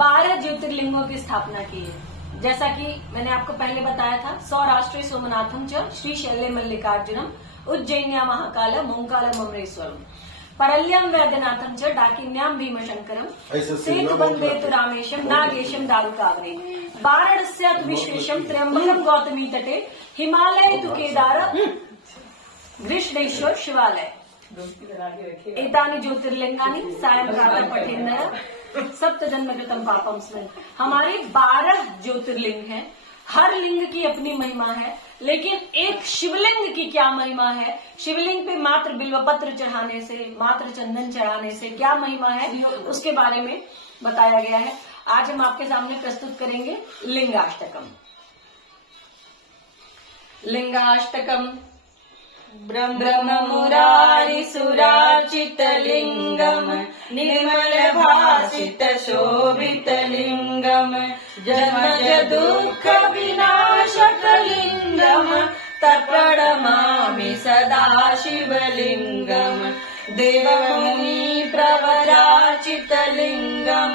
12 ज्योतिर्लिंगों की स्थापना की है। जैसा कि मैंने आपको पहले बताया था, सौराष्ट्रे सोमनाथम च श्रीशैल्य मल्लिकार्जुनम उज्जैन्या महाकाल ओंकारम अमरेश्वरम परल्यम वैद्यनाथम च डाकिन्याम भीमशंकरम सेतु वंदेतु रामेशम नागेशम दारुकावरे वाराणस्यात् विश्वेशम त्र्यंबकम गौतमी तटे हिमालय तु केदार ग्रीष्णेश्वर शिवालय एतानि ज्योतिर्लिंगानि सायं प्रातः पठेन्नर सप्त जन्म कृतम पापम स्मरण। हमारे 12 ज्योतिर्लिंग हैं, हर लिंग की अपनी महिमा है, लेकिन एक शिवलिंग की क्या महिमा है, शिवलिंग पे मात्र बिल्वपत्र चढ़ाने से, मात्र चंदन चढ़ाने से क्या महिमा है, उसके बारे में बताया गया है। आज हम आपके सामने प्रस्तुत करेंगे लिंगाष्टकम। लिंगाष्टकम ब्रह्म मुरारी सुरार्चित लिंगम निर्मल भासित शोभित लिंगम जन्मज दुःख विनाशक लिंगम तत्प्रणमामि सदा शिवलिंगम देवमुनि प्रवराचित लिंगम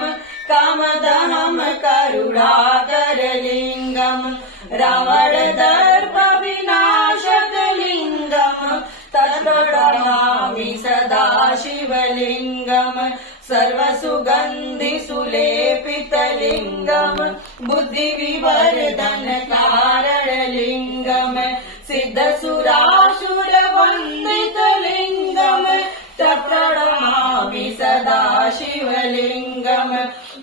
कामदहम करुणाकर लिंगम रावण दर्प विनाशक लिंगम तत्प्रणमामि सदा शिवलिंगम सर्वसुगंधि सुलेपित लिंगम बुद्धि विवर्धन कारण लिंगम सिद्ध सुरासुर वंदित लिंगम तत्प्रणमामि सदा शिवलिंगम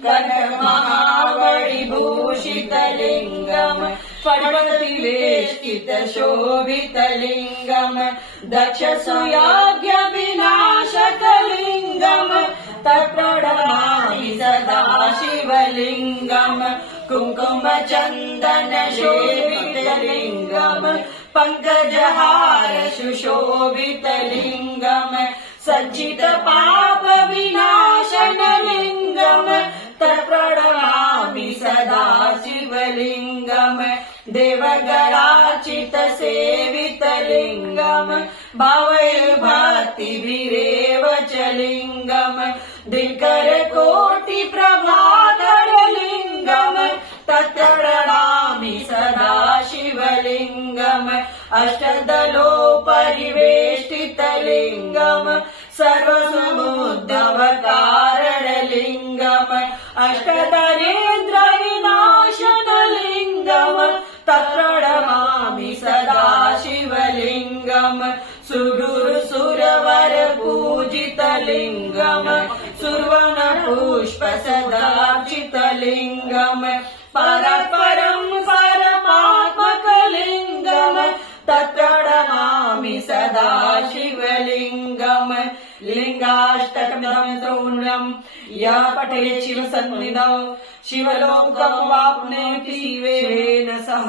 कनक महावळि भूषित लिंगम फणवति वेष्टित शोभित लिंगम दक्ष सुयाज्ञ विनाशक लिंगम तत्प्रणमामि सदा शिवलिंगम कुंकुम चंदन शोभित लिंगम पंकजहार सुशोभित लिंगम सज्जित पाप विनाशन लिंगम तत्प्रणमामि सदा शिवलिंगम देवगणार्चित सेवित लिंगम भावैर्भक्ति विरेव च लिंगम दिनकर कोटि प्रभाकर लिंगम तत्प्रणमामि सदा शिवलिंगम अष्टदलो परिवेष्टित लिंगम सर्वसमुद्धव कारण लिंगम अष्टदरिद्र विनाशन लिंगम तत्प्रणमामि सदा शिवलिंगम सुरगुरु सुरवर पूजित लिंगम सुरवन पुष्प सदार्चित लिंगम परम परमात्मक लिंगम तत्प्रणमामि सदा शिवलिंगम लिंगाष्टकमिदं तोण्यं यः पठेत् शिवसन्निधौ शिवलोकमवाप्नोति शिवेन सह